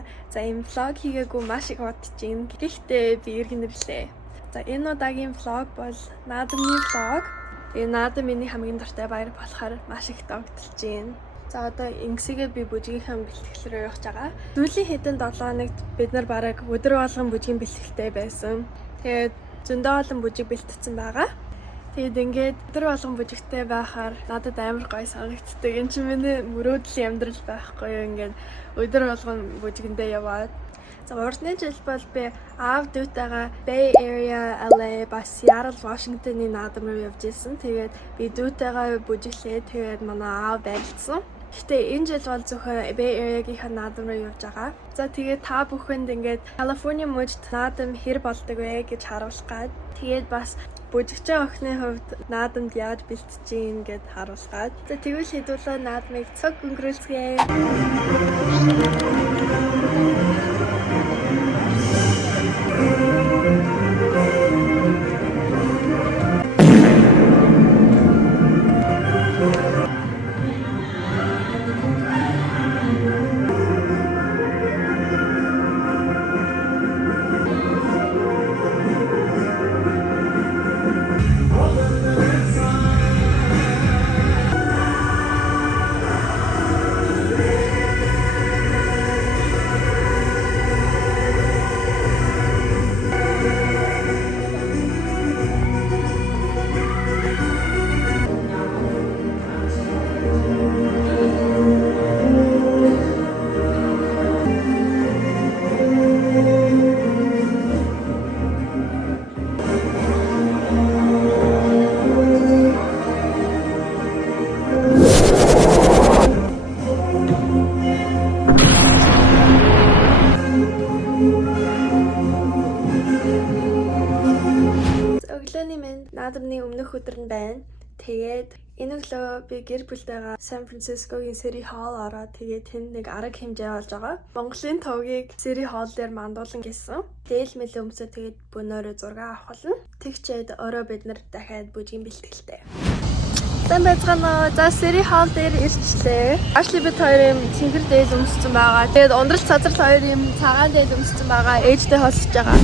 байгаа. За энэ vlog хийгээгүй маш их удаж байна. Гэхдээ би иргэнэрлээ. За энэ удаагийн vlog бол наадамны vlog. Тэгээ наадам миний хамгийн дуртай баяр болохоор маш их догдолж байна. За одоо ингэсийгээ би бүжгийнхаа бэлтгэл рүү явж байгаа. Сүүлийн хэдэн 7 хоногт бид нар бараг өдөр болгон бүжгийн бэлтгэлтэй байсан. Тэгээд зөндөө олон бүжиг бэлтцсэн байгаа. Тэгээд ингээд өдөр болгон бүжигтэй байхаар надад амар гоё санагддаг. Энд чинь миний мөрөөдлийн амьдрал байхгүй юу? Ингээд өдөр болгон бүжигэндээ яваад. За урдны жил бол би аав дүүтэйгээ Bay Area, LA, ба Seattle, Washington-ы наадам руу явж ирсэн. Тэгээд би дүүтэйгээ бүжиглээ. Тэгээд манай аав байлцсан. Гэтэ энэ жил бол зөвхөн Bay Area-гийнхаа наадам руу явж байгаа. За тэгээд та бүхэнд ингээд California мужид наадам хэр болдог вэ гэж харуулах гээд тэгээд бас бүжигч охины хувьд наадамд яаж бэлтэж ийн гэд харуулгаад. За тэгвэл хэдүүлээ наадмыг цог өнгөрүүлцгээе. Наадамны өмнөх өдөр нь байна. Тэгээд энэ өглөө би гэр бүлтэйгээ Сан Францискогийн City Hall ороод тэгээд тэнд нэг арга хэмжээ болж байгаа. Монголын товгийг City Hall дээр мандуулан гэсэн. Дээл мэл өмсөө тэгээд бөнөөрөө зураг авахлна. Тэгчээд өөрөө бид нар дахиад бүжгийн бэлтгэлтэй. Сайн байцгаана. За City Hall дээр ирчлээ. Ashley бид хоёрын цэнхэр дээл өмссөн байгаа. Тэгээд ундрал цазрал хоёрын цагаан дээл өмссөн байгаа. Ээжтэй хосож байгаа.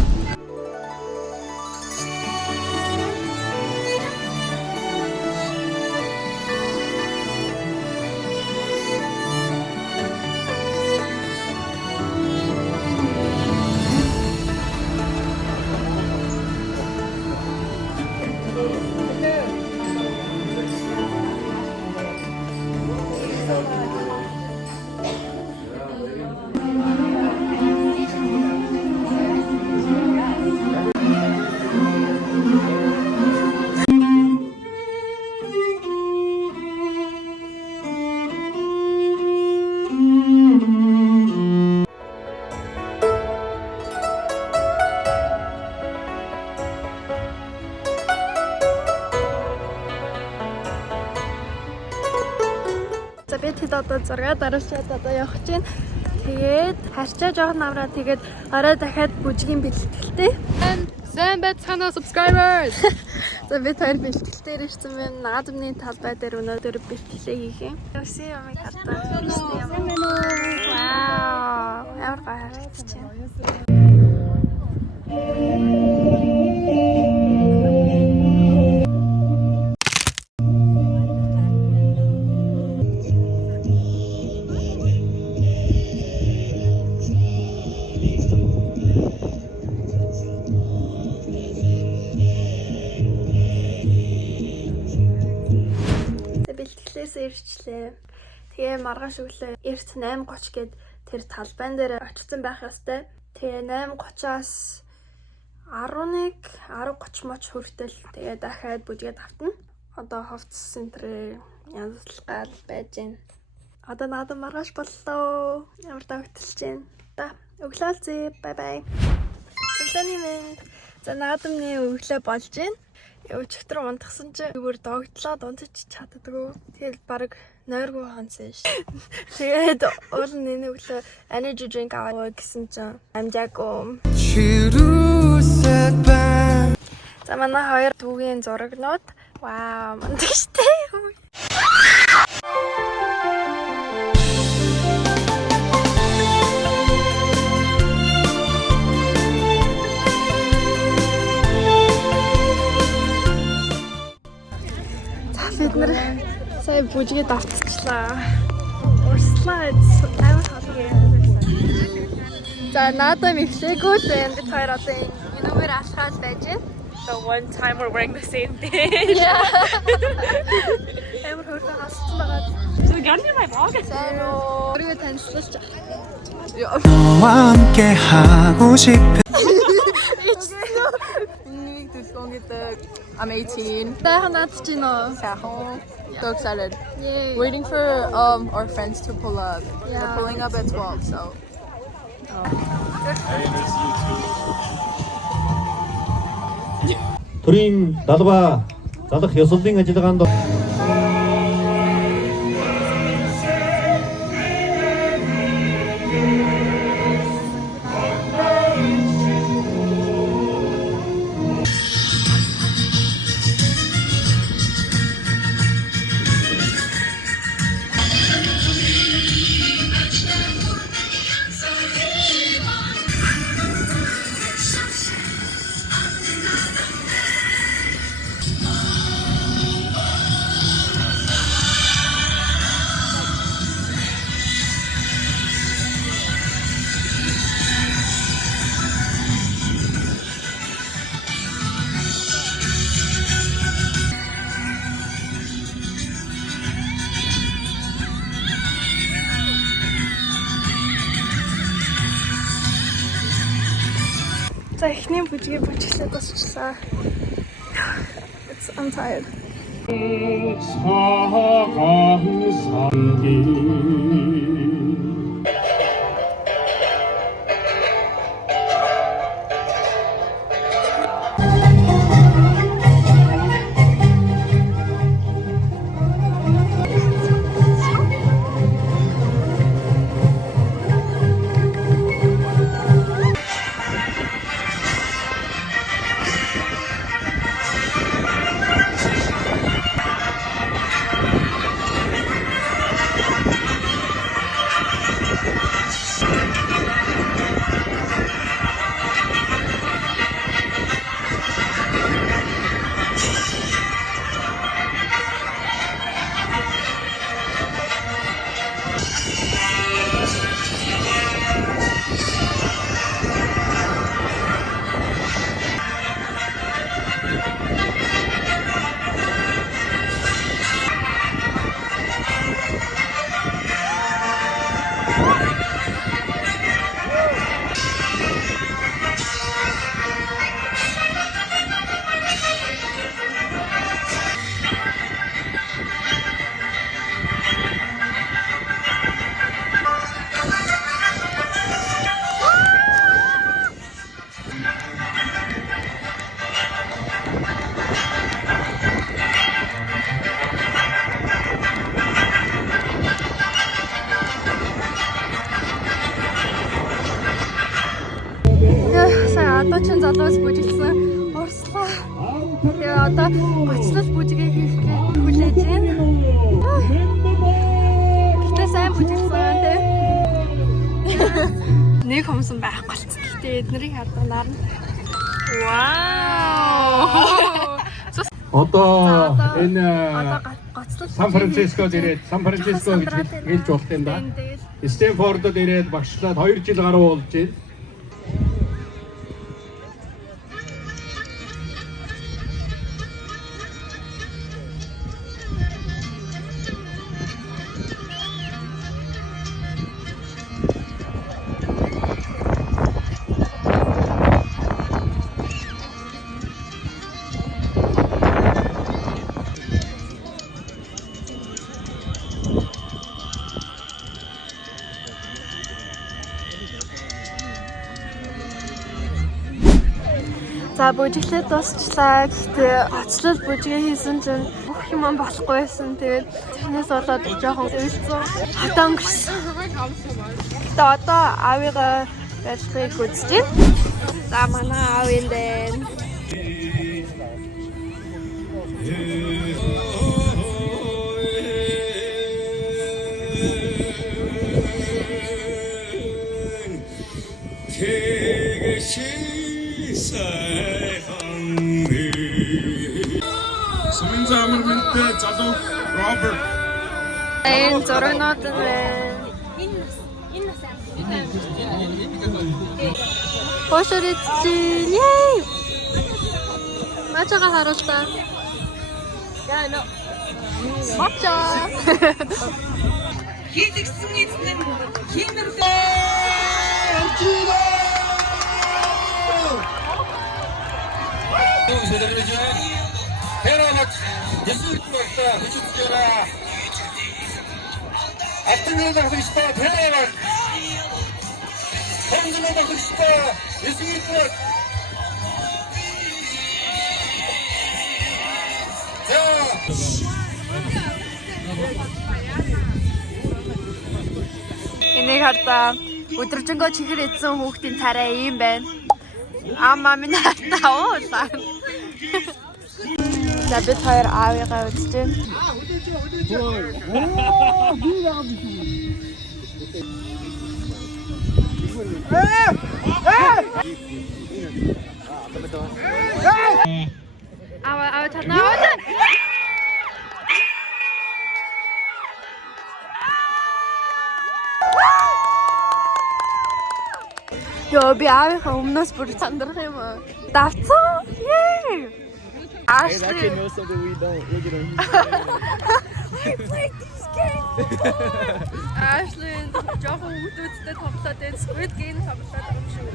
Би тэд одоо зураг дараалчаад одоо явах гэж байна. Тэгээд харчаа жоохон авраа. Тэгээд орой дахиад бүжгийн бэлтгэлтэй. Сайн байцгаана subscribers. За би тэр бэлтгэлээр ирсэн байна. Наадамны талбай дээр өнөөдөр бэлтгэлээ хийх юм. Өсөө ямыг хатаа. Вау. Ямар гоё харагдаж байна. Ирчлээ. Тэгээ маргааш өглөө эрт 8:30 гээд тэр талбайн дээр очсон байх ёстой. Тэгээ 8:30-аас 10:30 моч хүртэл тэгээ дахиад бүжгээд автана. Одоо ховц центрээр янзлал байж байна. Одоо наадам маргааш боллоо. Ямар дагталж байна. За өглөөлзээ. Бай бай. Өглөөний мэнд. За наадамны өглөө болж байна. Өчигдөр унтахсан чинь бүр догтлоод унтаж чаддаггүй. Тэгээд баг нойргүй хонсон ш. Тэгээд уул нэг өглөө energy drink аваа гэсэн чинь амжаагүй. За манай хоёр түүгийн зурагнууд. Вау, мундаг штэ. Бид нэр сая бүжгээд автчихлаа. Урслаа амар халуун. За надад мэхлээгүй л байна. Бид хоёр одоо энэгээр алхаад байж байна. The one time we're wearing the same thing. Амар хөөрхөн хассан байгаа. So we got into my vlog. Сайн уу. Өөрийгөө танилцуулж. 너와 함께 하고 싶은 Нэг дүүсгэн гэдэг. I'm 18. Сайхан наадч гин үү? Сайхан. So excited. Yay. Waiting for our friends to pull up. Yeah. They're pulling up at 12, so. төрийн далба залах ёслолын ажиллагаанд За эхний бүжгээ бүжиглээд босчихлаа. I'm tired. Одоо ч залуус бүжиглсэн урслаа. Тэгээ одоо гоцлол бүжгээ хийхгээ хүлээж байна. Гэтэ сайн бүжиглсэн тий. Нэг хүмүүс байхгүй болцсон. Гэтэ эднэрийг харданаар нь вау. Одоо энэ гоцлол Сан Францискод ирээд Сан Франциско гэж хэлж болох юм да. Стэнфордод ирээд багшлаад 2 жил гаруй болж байна. За бүжиглээд дуусчлаа. Гэхдээ гоцлол бүжгээ хийсэн чинь бүх юм болохгүй байсан. Тэгээд тэрнээс болоод жоохон өвлцөө хатаа өнгөрсөн. Гэтэ одоо аавыгаа барьцыг үзэж байна. За манай аав энэ байна. Сонин замар минь Өвгөнтэй залуу Роберт. Энэ зурагнууд нь Хошорицэн. Yay! Мачаага харуултаа. Мача. хийдгсэн эзэн химэрлээ. Тэранак ясүртмэхта хичээра. Алтыннаа христо тэранак. Хонжноо христо ясүртмэх. Энийг хартаа өдөржингөө чихэр эдсэн хүүхдийн царай ийм байна. Амаа минь хартаа уулаа. За бид хоёр аавыгаа үзэж байна. Аава танаа. Йоо би аавынхаа өмнөөс бүр сандрах юм аа. Давцсан. Yay! Ashley knows something we don't. Look at him. We played this game. Ashley жоохон үүдүүдтэй тоглоод Squid Game тоглоод байгаа юм шүү.